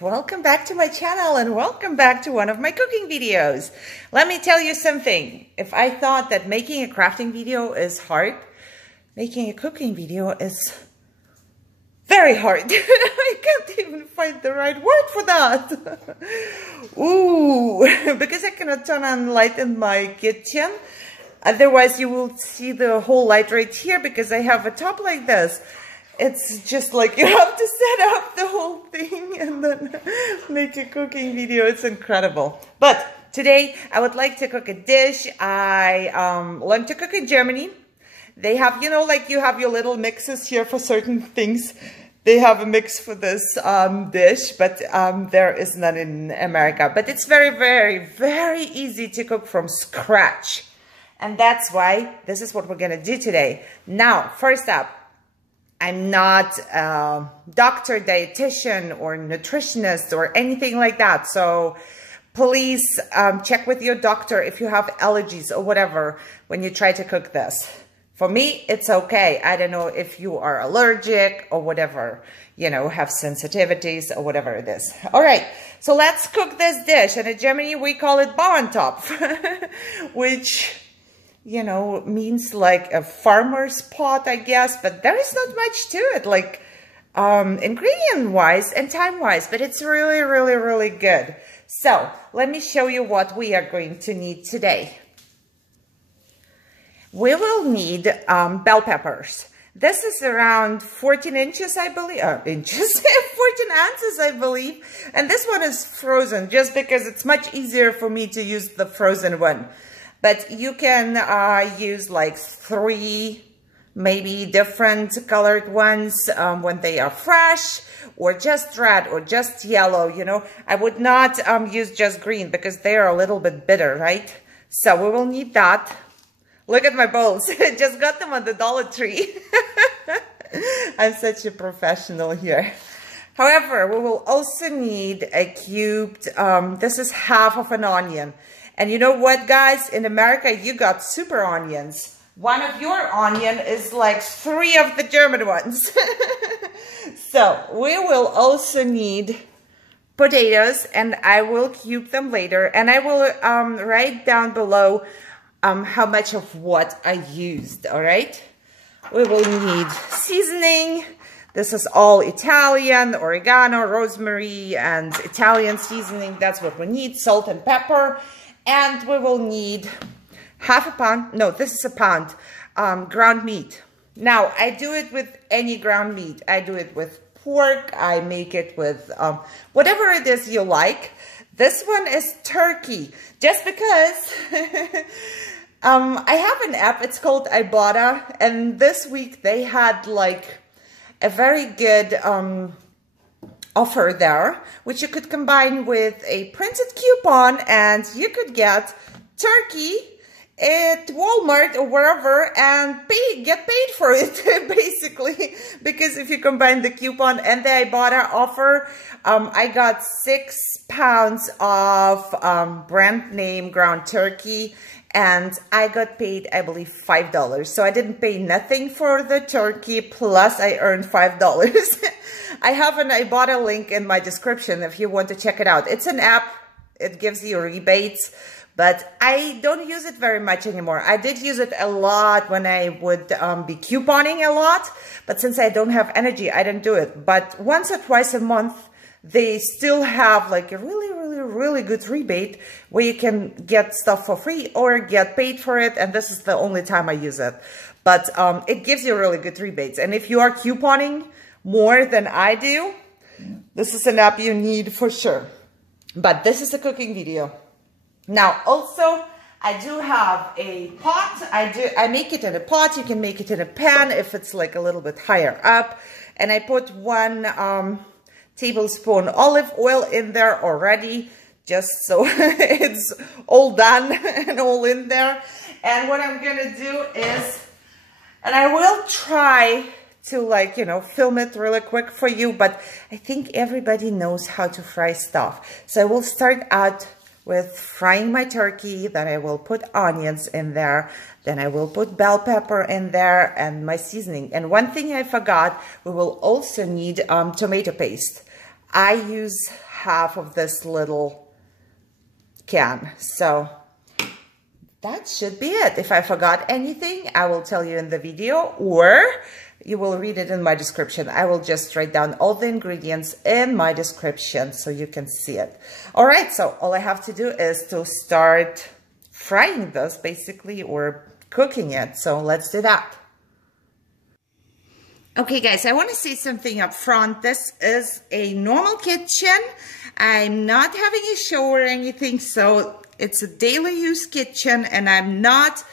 welcome back to my channel and welcome back to one of my cooking videos. Let me tell you something. If I thought that making a crafting video is hard, making a cooking video is very hard. I can't even find the right word for that. Ooh, because I cannot turn on light in my kitchen. Otherwise you will see the whole light right here because I have a top like this. It's just like you have to set up the whole thing and then make a cooking video. It's incredible. But today I would like to cook a dish I learned to cook in Germany. They have, you know, like you have your little mixes here for certain things. They have a mix for this dish, but there is none in America. But it's very, very, very easy to cook from scratch. And that's why this is what we're going to do today. Now, first up, I'm not a doctor, dietitian, or nutritionist, or anything like that. So please check with your doctor if you have allergies or whatever when you try to cook this. For me, it's okay. I don't know if you are allergic or whatever, you know, have sensitivities or whatever it is. All right, so let's cook this dish. And in Germany, we call it Bauerntopf, which, you know, means like a farmer's pot, I guess, but there is not much to it, like ingredient-wise and time-wise, but it's really, really, really good. So let me show you what we are going to need today. We will need bell peppers. This is around 14 inches, I believe, 14 ounces, I believe, and this one is frozen just because it's much easier for me to use the frozen one. But you can use like 3 maybe different colored ones when they are fresh, or just red or just yellow, you know. I would not use just green because they are a little bit bitter, right? So we will need that. Look at my bowls. I just got them at the Dollar Tree. I'm such a professional here. However, we will also need a cubed, this is half of an onion. And you know what, guys? In America, you got super onions. One of your onion is like 3 of the German ones. So we will also need potatoes, and I will cube them later. And I will write down below how much of what I used, all right? We will need seasoning. This is all Italian, oregano, rosemary, and Italian seasoning. That's what we need, salt and pepper. And we will need half a pound, no, this is a pound, ground meat. Now, I do it with any ground meat. I do it with pork. I make it with whatever it is you like. This one is turkey, just because I have an app. It's called Ibotta, and this week they had like a very good offer there, which you could combine with a printed coupon, and you could get turkey at Walmart or wherever and get paid for it, basically, because if you combine the coupon and the Ibotta offer, I got 6 pounds of brand name ground turkey, and I got paid, I believe, $5. So I didn't pay nothing for the turkey, plus I earned $5. I have an Ibotta link in my description if you want to check it out. It's an app. It gives you rebates, but I don't use it very much anymore. I did use it a lot when I would be couponing a lot, but since I don't have energy, I didn't do it. But once or twice a month, they still have like a really, really, really good rebate where you can get stuff for free or get paid for it. And this is the only time I use it. But it gives you really good rebates. And if you are couponing more than I do, this is an app you need for sure. But this is a cooking video. Now, also, I do have a pot. I make it in a pot. You can make it in a pan if it's like a little bit higher up. And I put 1 tablespoon olive oil in there already, just so it's all done and all in there. And what I'm gonna do is, and I will try to, like, you know, film it really quick for you, but I think everybody knows how to fry stuff. So I will start out with frying my turkey, then I will put onions in there, then I will put bell pepper in there and my seasoning. And one thing I forgot, we will also need tomato paste. I use half of this little can. So that should be it. If I forgot anything, I will tell you in the video, or you will read it in my description. I will just write down all the ingredients in my description so you can see it. All right, so all I have to do is to start frying this basically, or cooking it. So let's do that. Okay guys, I want to say something up front. This is a normal kitchen. I'm not having a show or anything, so it's a daily use kitchen, and I'm not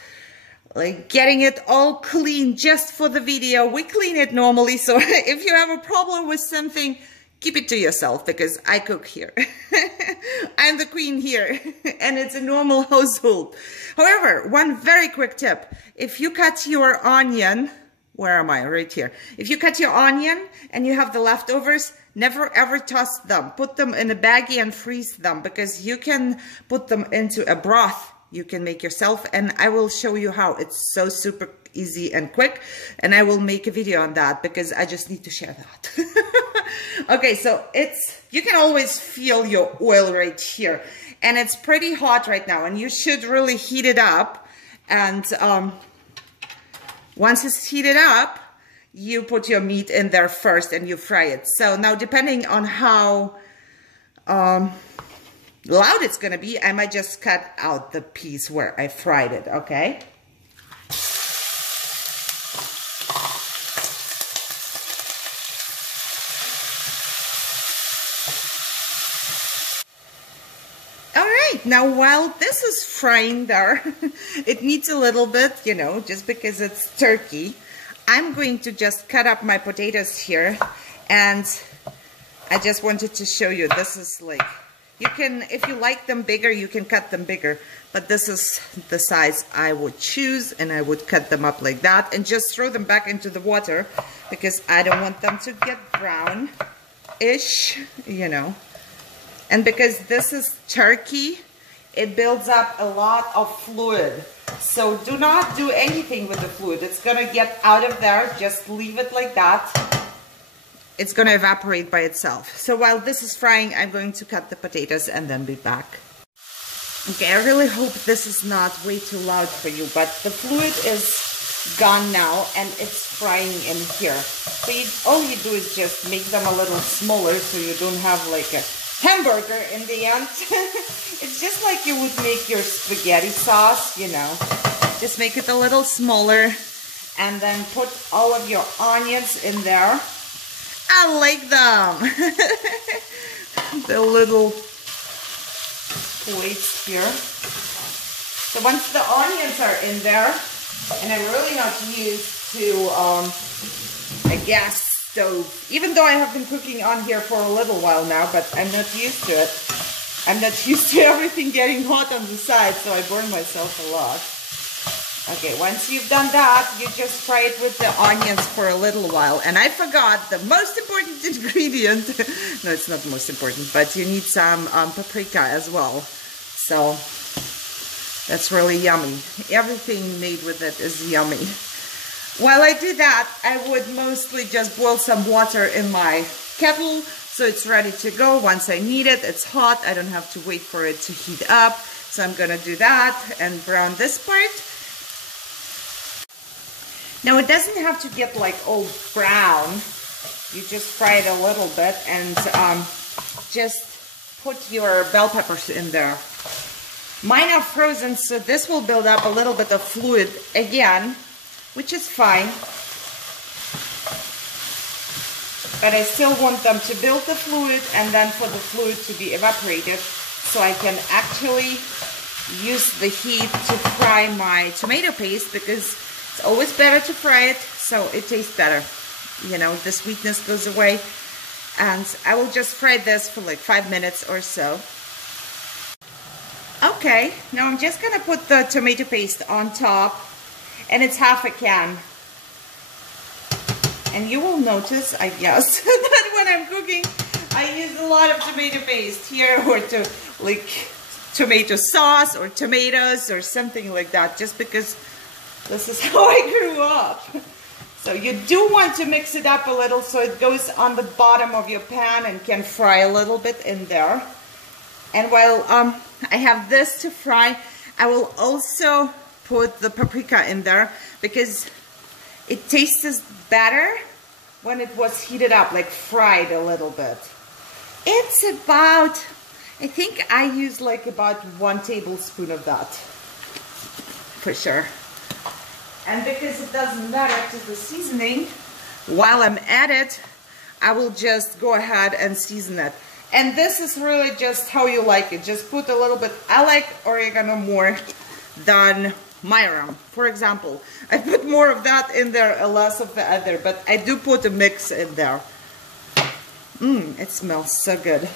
like getting it all clean just for the video. We clean it normally, so if you have a problem with something, keep it to yourself, because I cook here. I'm the queen here, and it's a normal household. However, one very quick tip. If you cut your onion, where am I? Right here. If you cut your onion and you have the leftovers, never ever toss them. Put them in a baggie and freeze them, because you can put them into a broth you can make yourself, and I will show you how. It's so super easy and quick, and I will make a video on that because I just need to share that. Okay, so you can always feel your oil right here, and it's pretty hot right now, and you should really heat it up. And once it's heated up, you put your meat in there first and you fry it. So now, depending on how loud it's gonna be, I might just cut out the piece where I fried it, okay? All right, now while this is frying there, it needs a little bit, you know, just because it's turkey, I'm going to just cut up my potatoes here, and I just wanted to show you, this is like, you can, if you like them bigger, you can cut them bigger, but this is the size I would choose, and I would cut them up like that and just throw them back into the water, because I don't want them to get brown-ish, you know. And because this is turkey, it builds up a lot of fluid. So do not do anything with the fluid. It's gonna get out of there, just leave it like that. It's gonna evaporate by itself. So while this is frying, I'm going to cut the potatoes and then be back. Okay, I really hope this is not way too loud for you, but the fluid is gone now, and it's frying in here. So all you do is just make them a little smaller, so you don't have like a hamburger in the end. It's just like you would make your spaghetti sauce, you know. Just make it a little smaller, and then put all of your onions in there. I like them. The little plates here. So once the onions are in there, and I'm really not used to a gas stove, even though I have been cooking on here for a little while now, but I'm not used to it. I'm not used to everything getting hot on the side, so I burn myself a lot. Okay, once you've done that, you just fry it with the onions for a little while. And I forgot the most important ingredient. No, it's not the most important, but you need some paprika as well. So that's really yummy. Everything made with it is yummy. While I do that, I would mostly just boil some water in my kettle, so it's ready to go. Once I need it, it's hot. I don't have to wait for it to heat up. So I'm gonna do that and brown this part. Now it doesn't have to get like all brown. You just fry it a little bit, and just put your bell peppers in there. Mine are frozen, so this will build up a little bit of fluid again, which is fine. But I still want them to build the fluid, and then for the fluid to be evaporated, so I can actually use the heat to fry my tomato paste, because it's always better to fry it, so it tastes better. You know, the sweetness goes away. And I will just fry this for like 5 minutes or so. Okay, now I'm just gonna put the tomato paste on top, and it's half a can. And you will notice, I guess, that when I'm cooking, I use a lot of tomato paste here, or like tomato sauce or tomatoes or something like that, just because this is how I grew up. So you do want to mix it up a little so it goes on the bottom of your pan and can fry a little bit in there. And while I have this to fry, I will also put the paprika in there because it tastes better when it was heated up, like fried a little bit. It's about, I think I use like about 1 tablespoon of that, for sure. And because it doesn't matter to the seasoning, while I'm at it, I will just go ahead and season it. And this is really just how you like it. Just put a little bit. I like oregano more than myram. For example, I put more of that in there, less of the other, but I do put a mix in there. It smells so good.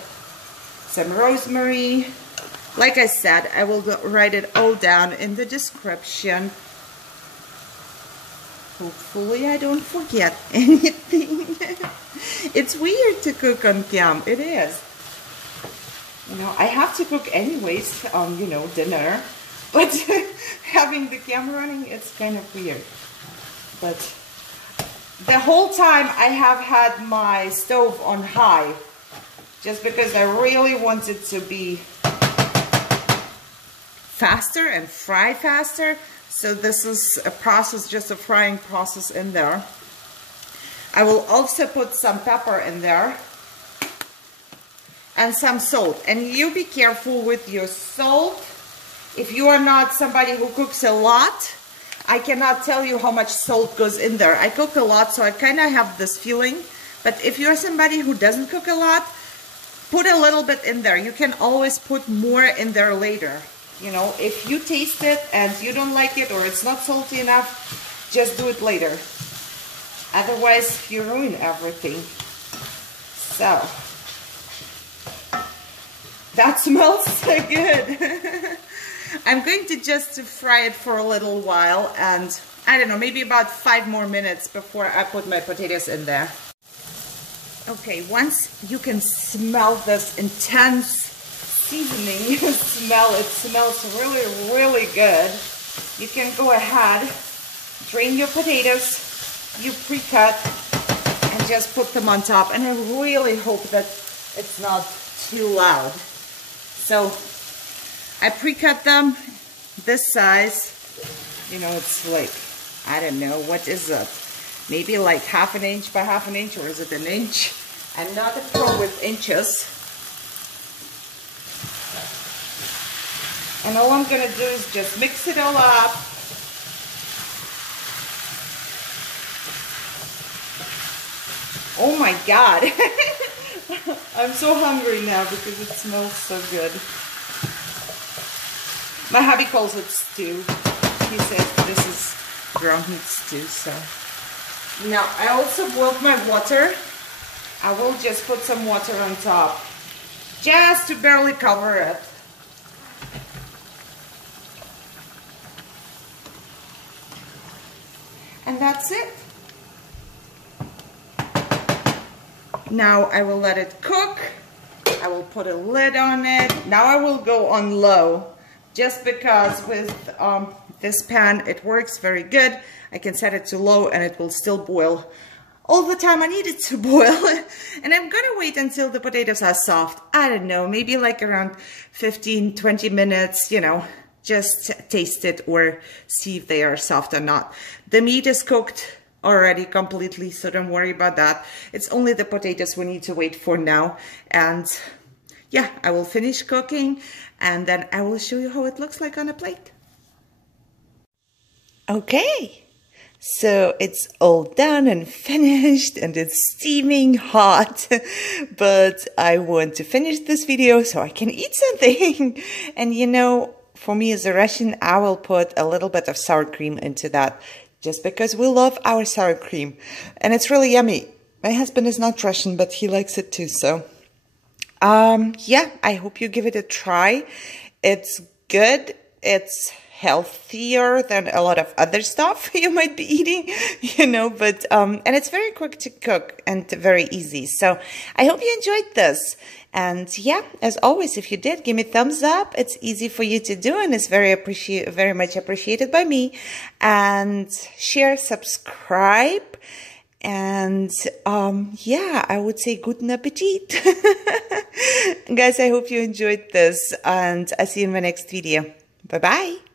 Some rosemary. Like I said, I will write it all down in the description. Hopefully I don't forget anything. It's weird to cook on cam. It is. You know, I have to cook anyways on, you know, dinner. But having the camera running, it's kind of weird. But the whole time I have had my stove on high. Just because I really want it to be faster and fry faster. So this is a process, just a frying process in there. I will also put some pepper in there and some salt. And you be careful with your salt. If you are not somebody who cooks a lot, I cannot tell you how much salt goes in there. I cook a lot, so I kind of have this feeling. But if you're somebody who doesn't cook a lot, put a little bit in there. You can always put more in there later. You know, if you taste it and you don't like it or it's not salty enough, just do it later. Otherwise, you ruin everything. So, that smells so good. I'm going to just fry it for a little while and, I don't know, maybe about 5 more minutes before I put my potatoes in there. Okay, once you can smell this intense seasoning, it smells really, really good. You can go ahead, drain your potatoes, you pre-cut, and just put them on top. And I really hope that it's not too loud. So I pre-cut them this size. You know, it's like, I don't know, what is it? Maybe like 1/2 inch by 1/2 inch, or is it 1 inch? I'm not a pro with inches. And all I'm going to do is just mix it all up. Oh my God. I'm so hungry now because it smells so good. My hubby calls it stew. He says this is ground meat stew. So now I also boiled my water. I will just put some water on top just to barely cover it. And that's it. Now I will let it cook. I will put a lid on it. Now I will go on low, just because with this pan it works very good. I can set it to low and it will still boil all the time I need it to boil. And I'm gonna wait until the potatoes are soft. I don't know, maybe like around 15-20 minutes, you know. Just taste it or see if they are soft or not. The meat is cooked already completely, so don't worry about that. It's only the potatoes we need to wait for now. And yeah, I will finish cooking and then I will show you how it looks like on a plate. Okay, so it's all done and finished and it's steaming hot. But I want to finish this video so I can eat something. And you know, for me as a Russian, I will put a little bit of sour cream into that just because we love our sour cream. And it's really yummy. My husband is not Russian, but he likes it too. So, yeah, I hope you give it a try. It's good. It's healthier than a lot of other stuff you might be eating, you know, but, and it's very quick to cook and very easy. So I hope you enjoyed this. And yeah, as always, if you did, give me a thumbs up. It's easy for you to do, and it's very much appreciated by me. And share, subscribe, and yeah, I would say guten appetit. Guys, I hope you enjoyed this, and I'll see you in my next video. Bye bye.